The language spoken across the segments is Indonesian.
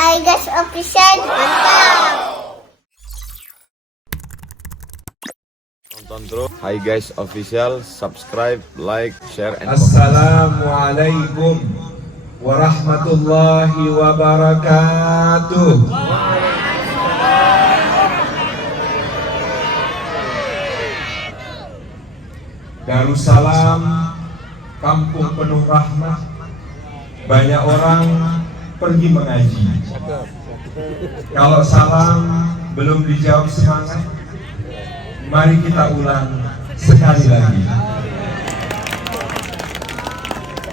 iGas Official, mantap. Tonton terus Hi Guys Official, subscribe, like, share, and comment. Assalamualaikum warahmatullahi wabarakatuh. Darussalam, kampung penuh rahmat. Banyak orang pergi mengaji. Kalau salam belum dijawab semangat, mari kita ulang sekali lagi.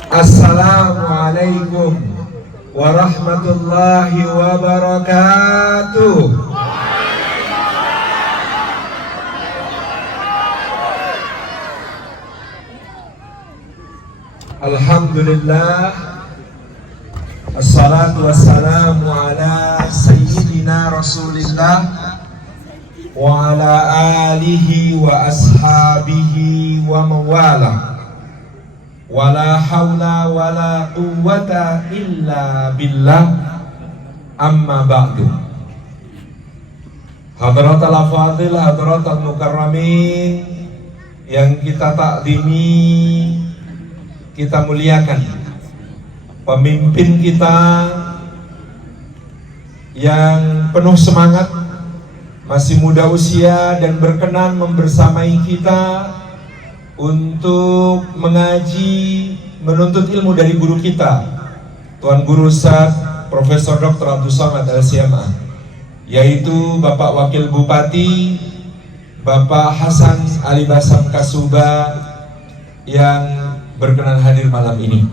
Assalamualaikum warahmatullahi wabarakatuh. Alhamdulillah, assalatu wassalamu ala sayyidina Rasulillah wa ala alihi wa ashabihi wa mawala, wa la hawla wa la quwwata illa billah, amma ba'du. Hadratal afadil, hadratal mukarramin yang kita takdimi, kita muliakan, pemimpin kita yang penuh semangat, masih muda usia dan berkenan membersamai kita untuk mengaji, menuntut ilmu dari guru kita, Tuan Guru Ustaz Profesor Dr. Abdul Somad LCMA, yaitu Bapak Wakil Bupati Bapak Hasan Ali Basam Kasuba yang berkenan hadir malam ini.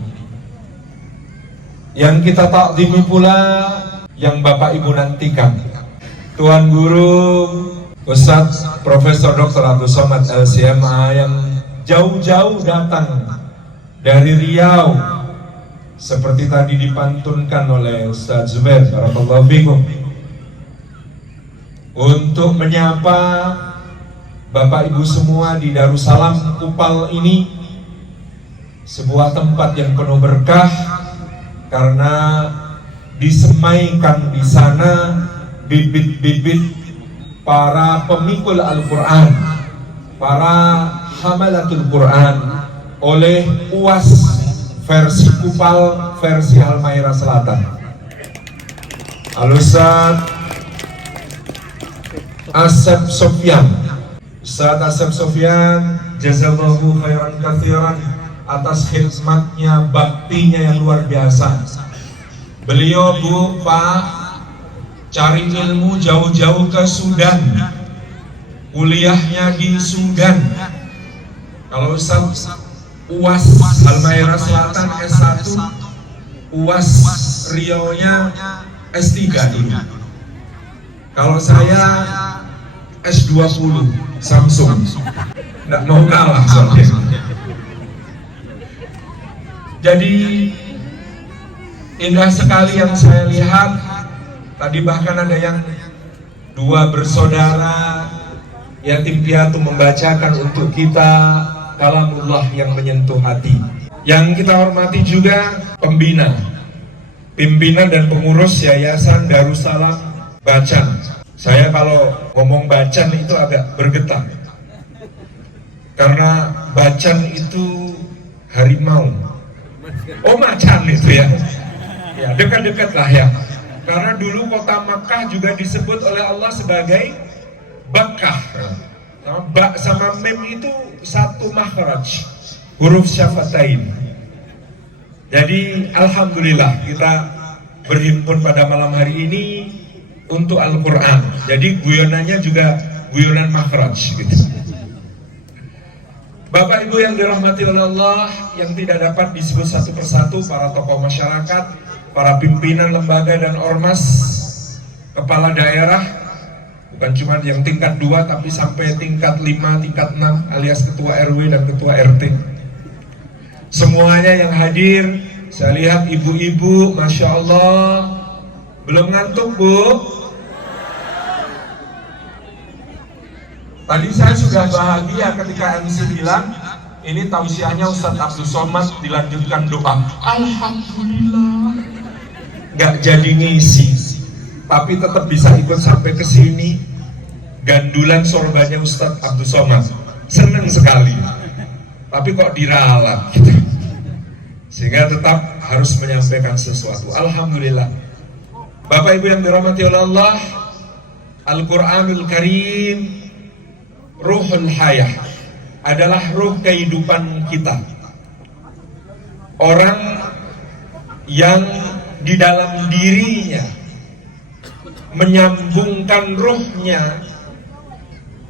Yang kita takdimi pula yang Bapak Ibu nantikan, Tuan Guru Ustaz Profesor Dr. Abdul Somad LCMA yang jauh-jauh datang dari Riau, seperti tadi dipantunkan oleh Ustaz Zubair barakallahu fikum, untuk menyapa Bapak Ibu semua di Darussalam Kupal ini, sebuah tempat yang penuh berkah karena disemaikan di sana bibit-bibit para pemikul Al-Quran, para hamalatul Quran oleh UAS versi Kupal, versi Halmahera Selatan. Al-Ustaz Asep Sofyan, Ustaz Asep Sofyan, jazallahu khairan katsiran atas khidmatnya, baktinya yang luar biasa. Beliau, Bu, Pak, cari ilmu jauh-jauh ke Sudan, kuliahnya di Sudan. Kalau Ustaz UAS Halmahera Selatan S1, UAS Riau-nya S3 dulu. Kalau saya S20 Samsung, nggak mau kalah soalnya. Jadi indah sekali yang saya lihat. Tadi bahkan ada yang dua bersaudara yatim piatu membacakan untuk kita kalamullah yang menyentuh hati. Yang kita hormati juga pembina, pimpinan dan pengurus Yayasan Darussalam Bacan. Saya kalau ngomong Bacan itu agak bergetar, karena Bacan itu harimau. Oh, macan itu ya. Ya, dekat-dekat lah ya. Karena dulu kota Makkah juga disebut oleh Allah sebagai Bakkah. Ba sama mim itu satu makhraj, huruf syafatain. Jadi alhamdulillah kita berhimpun pada malam hari ini untuk Al-Quran. Jadi guyonannya juga guyonan makhraj gitu. Bapak Ibu yang dirahmati oleh Allah, yang tidak dapat disebut satu persatu, para tokoh masyarakat, para pimpinan lembaga dan ormas, kepala daerah, bukan cuma yang tingkat 2 tapi sampai tingkat 5, tingkat 6 alias ketua RW dan ketua RT. Semuanya yang hadir, saya lihat ibu-ibu, Masya Allah, belum ngantuk, Bu? Tadi saya sudah bahagia ketika MC bilang ini tausiahnya Ustadz Abdul Somad dilanjutkan doa. Alhamdulillah. Gak jadi ngisi. tapi tetap bisa ikut sampai ke sini. Gandulan sorbannya Ustadz Abdul Somad, seneng sekali, tapi kok diralat gitu. Sehingga tetap harus menyampaikan sesuatu. Alhamdulillah, Bapak Ibu yang dirahmati oleh Allah, Al-Quranul Karim Ruhul Hayah adalah ruh kehidupan kita. Orang yang di dalam dirinya menyambungkan ruhnya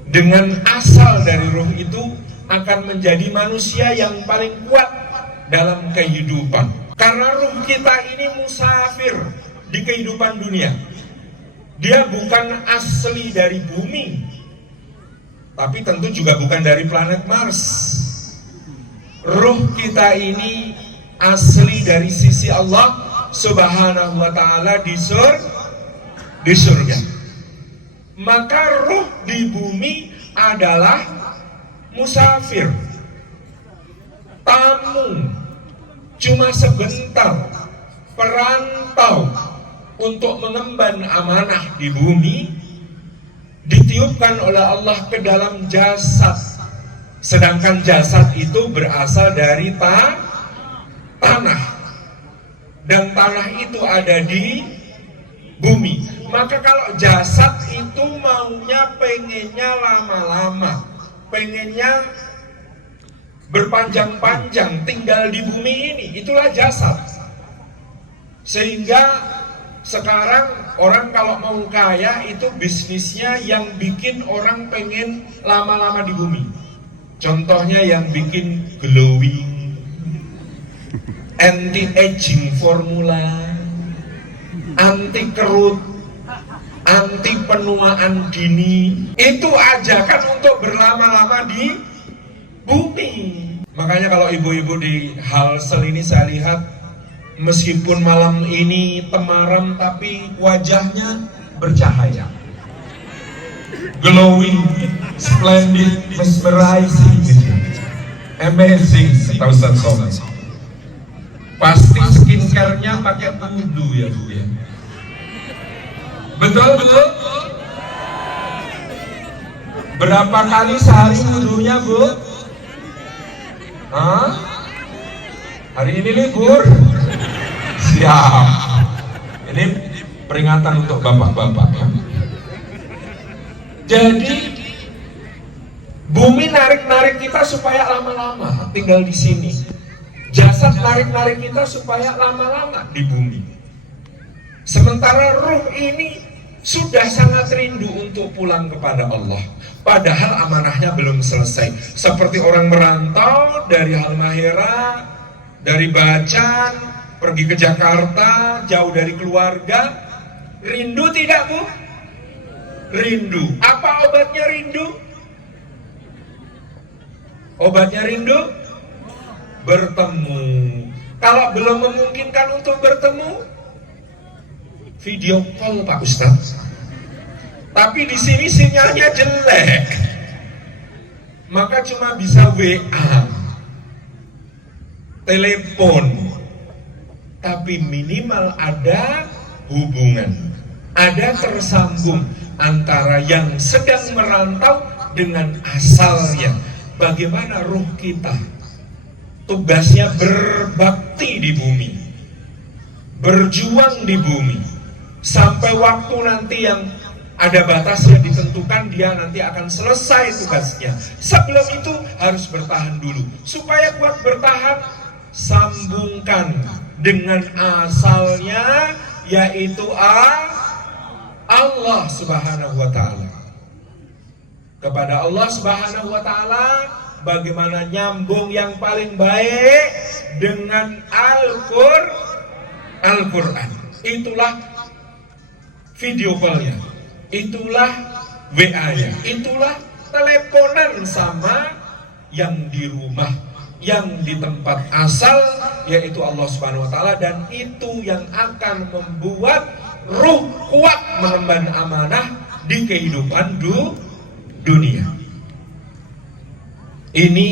dengan asal dari ruh itu akan menjadi manusia yang paling kuat dalam kehidupan. Karena ruh kita ini musafir di kehidupan dunia. Dia bukan asli dari bumi, tapi tentu juga bukan dari planet Mars. Ruh kita ini asli dari sisi Allah Subhanahu wa ta'ala di surga. Maka ruh di bumi adalah musafir, tamu, cuma sebentar, perantau untuk mengemban amanah di bumi, ditiupkan oleh Allah ke dalam jasad. Sedangkan jasad itu berasal dari tanah, dan tanah itu ada di bumi. Maka kalau jasad itu maunya pengennya lama-lama, pengennya berpanjang-panjang tinggal di bumi ini, itulah jasad. Sehingga sekarang orang kalau mau kaya itu bisnisnya yang bikin orang pengen lama-lama di bumi. Contohnya yang bikin glowing, anti-aging formula, anti kerut, anti penuaan dini, itu ajakan untuk berlama-lama di bumi. Makanya kalau ibu-ibu di Halsel ini saya lihat, meskipun malam ini temaram tapi wajahnya bercahaya, glowing, splendid, mesmerizing, amazing, kata Ustaz Somad. Pasti skincare-nya pakai wudu ya Bu ya. Betul Bu? Berapa kali sehari wudunya Bu? Hah? Hari ini libur? Siap. Ini peringatan untuk bapak-bapak ya. Jadi bumi narik-narik kita supaya lama-lama tinggal di sini. Jasad narik-narik kita supaya lama-lama di bumi. Sementara ruh ini sudah sangat rindu untuk pulang kepada Allah. Padahal amanahnya belum selesai. Seperti orang merantau dari Halmahera, dari Bacan, pergi ke Jakarta, jauh dari keluarga. Rindu tidak Bu? Rindu. Apa obatnya rindu? Obatnya rindu? Bertemu. Kalau belum memungkinkan untuk bertemu, video call Pak Ustadz. Tapi di sini sinyalnya jelek, maka cuma bisa WA, telepon. Tapi minimal ada hubungan, ada tersambung antara yang sedang merantau dengan asalnya. Bagaimana ruh kita tugasnya berbakti di bumi, berjuang di bumi, sampai waktu nanti yang ada batas yang ditentukan, dia nanti akan selesai tugasnya. Sebelum itu harus bertahan dulu. Supaya kuat bertahan, sambungkan dengan asalnya, yaitu Allah Subhanahu wa ta'ala. Kepada Allah Subhanahu wa ta'ala, bagaimana nyambung yang paling baik dengan Al-Quran. Itulah video call-nya, itulah WA-nya, itulah teleponan sama yang di rumah, yang di tempat asal, yaitu Allah Subhanahu wa ta'ala. Dan itu yang akan membuat ruh kuat mengemban amanah di kehidupan dunia. Ini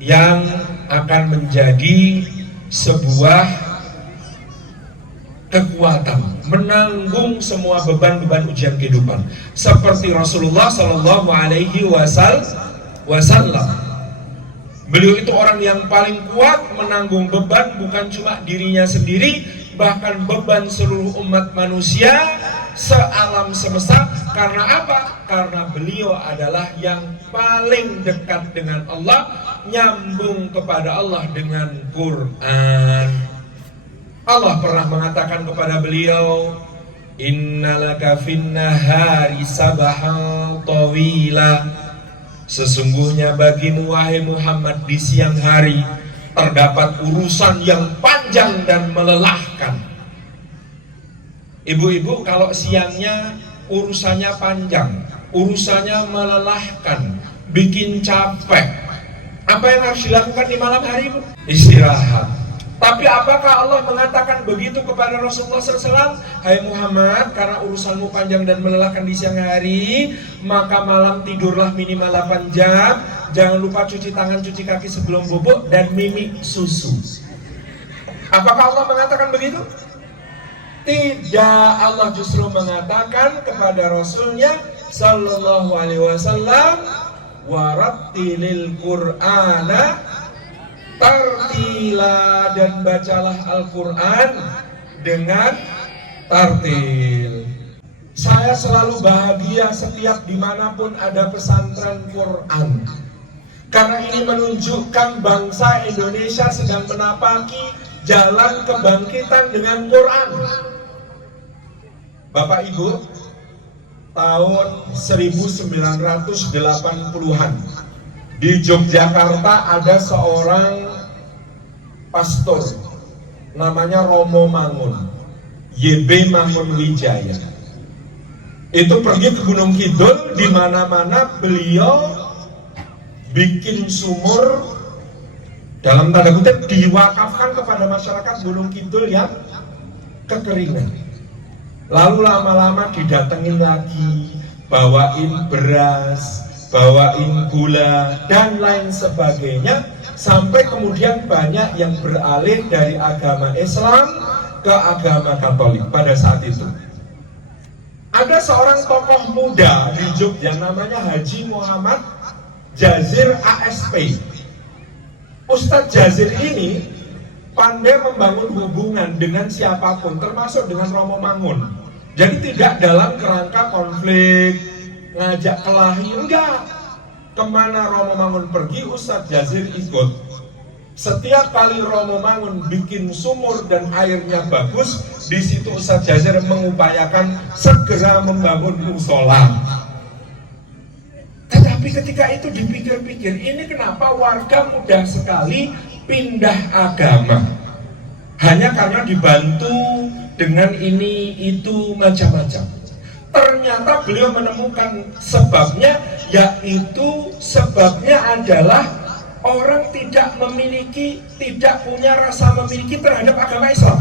yang akan menjadi sebuah kekuatan menanggung semua beban-beban ujian kehidupan. Seperti Rasulullah Shallallahu Alaihi Wasallam. Beliau itu orang yang paling kuat menanggung beban bukan cuma dirinya sendiri, bahkan beban seluruh umat manusia sealam semesta. Karena apa? Karena beliau adalah yang paling dekat dengan Allah, nyambung kepada Allah dengan Quran. Allah pernah mengatakan kepada beliau, innalaka finnahari sabahan tawila. Sesungguhnya bagimu wahai Muhammad di siang hari terdapat urusan yang panjang dan melelahkan. Ibu-ibu, kalau siangnya urusannya panjang, urusannya melelahkan, bikin capek, apa yang harus dilakukan di malam hari, Bu? Istirahat. Tapi apakah Allah mengatakan begitu kepada Rasulullah SAW? Hai Muhammad, karena urusanmu panjang dan melelahkan di siang hari, maka malam tidurlah minimal 8 jam. Jangan lupa cuci tangan, cuci kaki sebelum bobok, dan mimik susu. Apakah Allah mengatakan begitu? Tidak, Allah justru mengatakan kepada Rasulnya Sallallahu Alaihi Wasallam, warattilil Qur'ana tartila, dan bacalah Al-Quran dengan tartil. Saya selalu bahagia setiap dimanapun ada pesantren Quran, karena ini menunjukkan bangsa Indonesia sedang menapaki jalan kebangkitan dengan Quran. Bapak Ibu, tahun 1980-an di Yogyakarta ada seorang pastor namanya Romo Mangun, YB Mangun Wijaya. Itu pergi ke Gunung Kidul, di mana-mana beliau bikin sumur, dalam tanda kutip diwakafkan kepada masyarakat Gunung Kidul yang kekeringan. Lalu lama-lama didatengin lagi, bawain beras, bawain gula, dan lain sebagainya, sampai kemudian banyak yang beralih dari agama Islam ke agama Katolik pada saat itu. Ada seorang tokoh muda di Jogja namanya Haji Muhammad Jazir ASP. Ustadz Jazir ini pandai membangun hubungan dengan siapapun, termasuk dengan Romo Mangun. Jadi tidak dalam kerangka konflik, ngajak kelahi, enggak. Kemana Romo Mangun pergi, Ustadz Jazir ikut. Setiap kali Romo Mangun bikin sumur dan airnya bagus, di situ Ustadz Jazir mengupayakan segera membangun musola. Tetapi ketika itu dipikir-pikir, ini kenapa warga mudah sekali pindah agama? Hanya karena dibantu dengan ini, itu, macam-macam. Ternyata beliau menemukan sebabnya, yaitu sebabnya adalah orang tidak punya rasa memiliki terhadap agama Islam.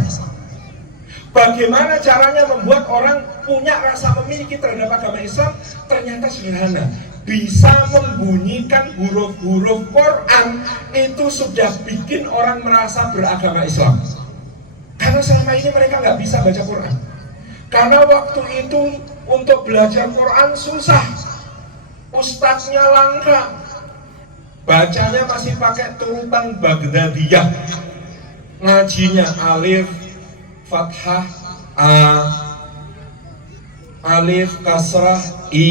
Bagaimana caranya membuat orang punya rasa memiliki terhadap agama Islam? Ternyata sederhana, bisa membunyikan huruf-huruf Quran itu sudah bikin orang merasa beragama Islam. Karena selama ini mereka nggak bisa baca Quran. Karena waktu itu untuk belajar Quran susah, ustadznya langka, bacanya masih pakai turutan Baghdadiyah, ngajinya alif fathah a, alif kasrah i,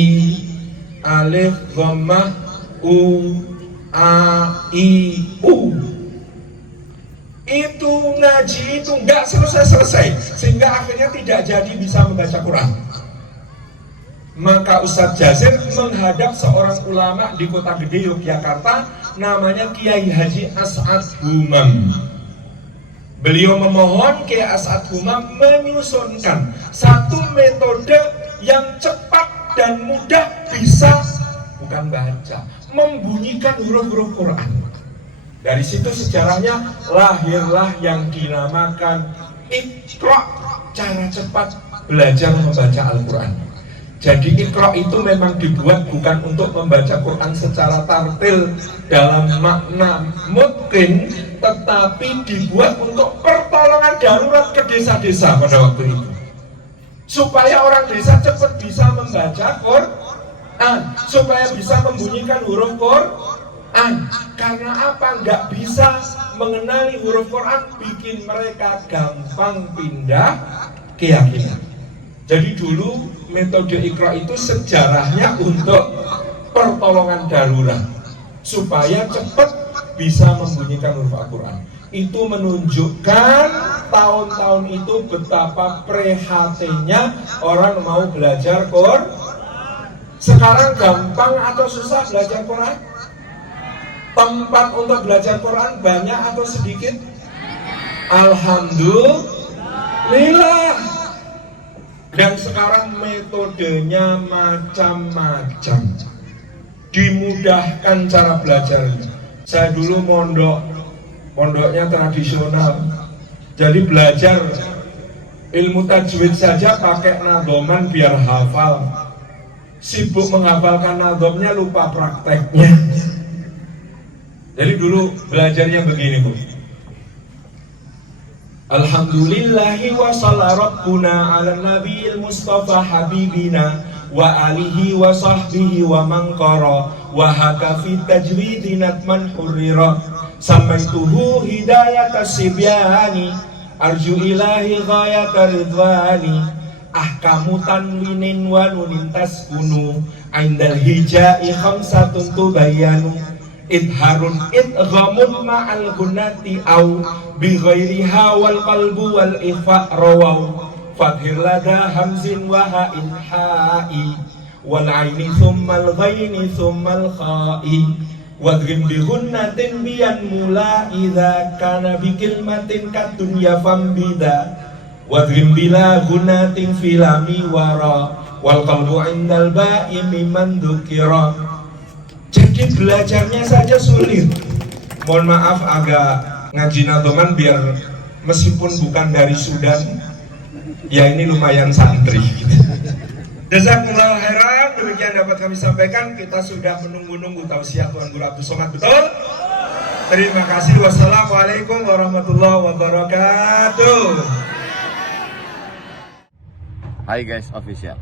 alif dhammah u, a, i, u. Itu ngaji itu nggak selesai-selesai, sehingga akhirnya tidak jadi bisa membaca Quran. Maka Ustadz Jazir menghadap seorang ulama di kota gede Yogyakarta, namanya Kiai Haji As'ad Humam. Beliau memohon Kiai As'ad Humam menyusunkan satu metode yang cepat dan mudah bisa, bukan baca, membunyikan huruf-huruf Quran. Dari situ sejarahnya lahirlah yang dinamakan Iqra, cara cepat belajar membaca Al-Quran. Jadi Iqra itu memang dibuat bukan untuk membaca Quran secara tartil dalam makna mungkin, tetapi dibuat untuk pertolongan darurat ke desa-desa pada waktu itu. supaya orang desa cepat bisa membaca Quran, supaya bisa membunyikan huruf Quran. Karena apa? Nggak bisa mengenali huruf Quran bikin mereka gampang pindah keyakinan. Jadi dulu metode Iqra itu sejarahnya untuk pertolongan darurat supaya cepat bisa membunyikan huruf Al-Quran. Itu menunjukkan tahun-tahun itu betapa prihatinnya orang mau belajar Quran. Sekarang gampang atau susah belajar Quran? Tempat untuk belajar Quran banyak atau sedikit? Alhamdulillah. Dan sekarang metodenya macam-macam, dimudahkan cara belajarnya. Saya dulu pondoknya tradisional, jadi belajar ilmu tajwid saja pakai nadhoman biar hafal. Sibuk menghafalkan nadhomnya, lupa prakteknya. Jadi dulu belajarnya begini, Bu. Alhamdulillahi wa salla rabbuna ala nabiyil mustafa habibina wa alihi wa sahbihi wa man qara wa haka fi tajwidinat man hurira samaituhu hidayata sibyani arju ilahi ghayata ridwani ahkamu tanwinin wa nunin taskunu indal hijai khamsatun tubayanu idharun idghamun ma'al gunnati au bi ghairiha wal qalbu wal ifa rawaw fathir lada hamzin wa ha'in ha'i wal aini thumma al ghaini thumma al kha'i wadrim bi gunnatin biyan mula idha kana bi kilmatin katunya fambida wadrim bila gunnatin filami wara wal qalbu indal ba'i mimman dhukira. Jadi belajarnya saja sulit. Mohon maaf agak ngaji nadhoman biar meskipun bukan dari Sudan, ya ini lumayan santri. Jazakumullah khairan, demikian dapat kami sampaikan. Kita sudah menunggu-nunggu tausiah Tuan Guru Abdul Somad, betul? Terima kasih. Wassalamualaikum warahmatullahi wabarakatuh. Hai guys official.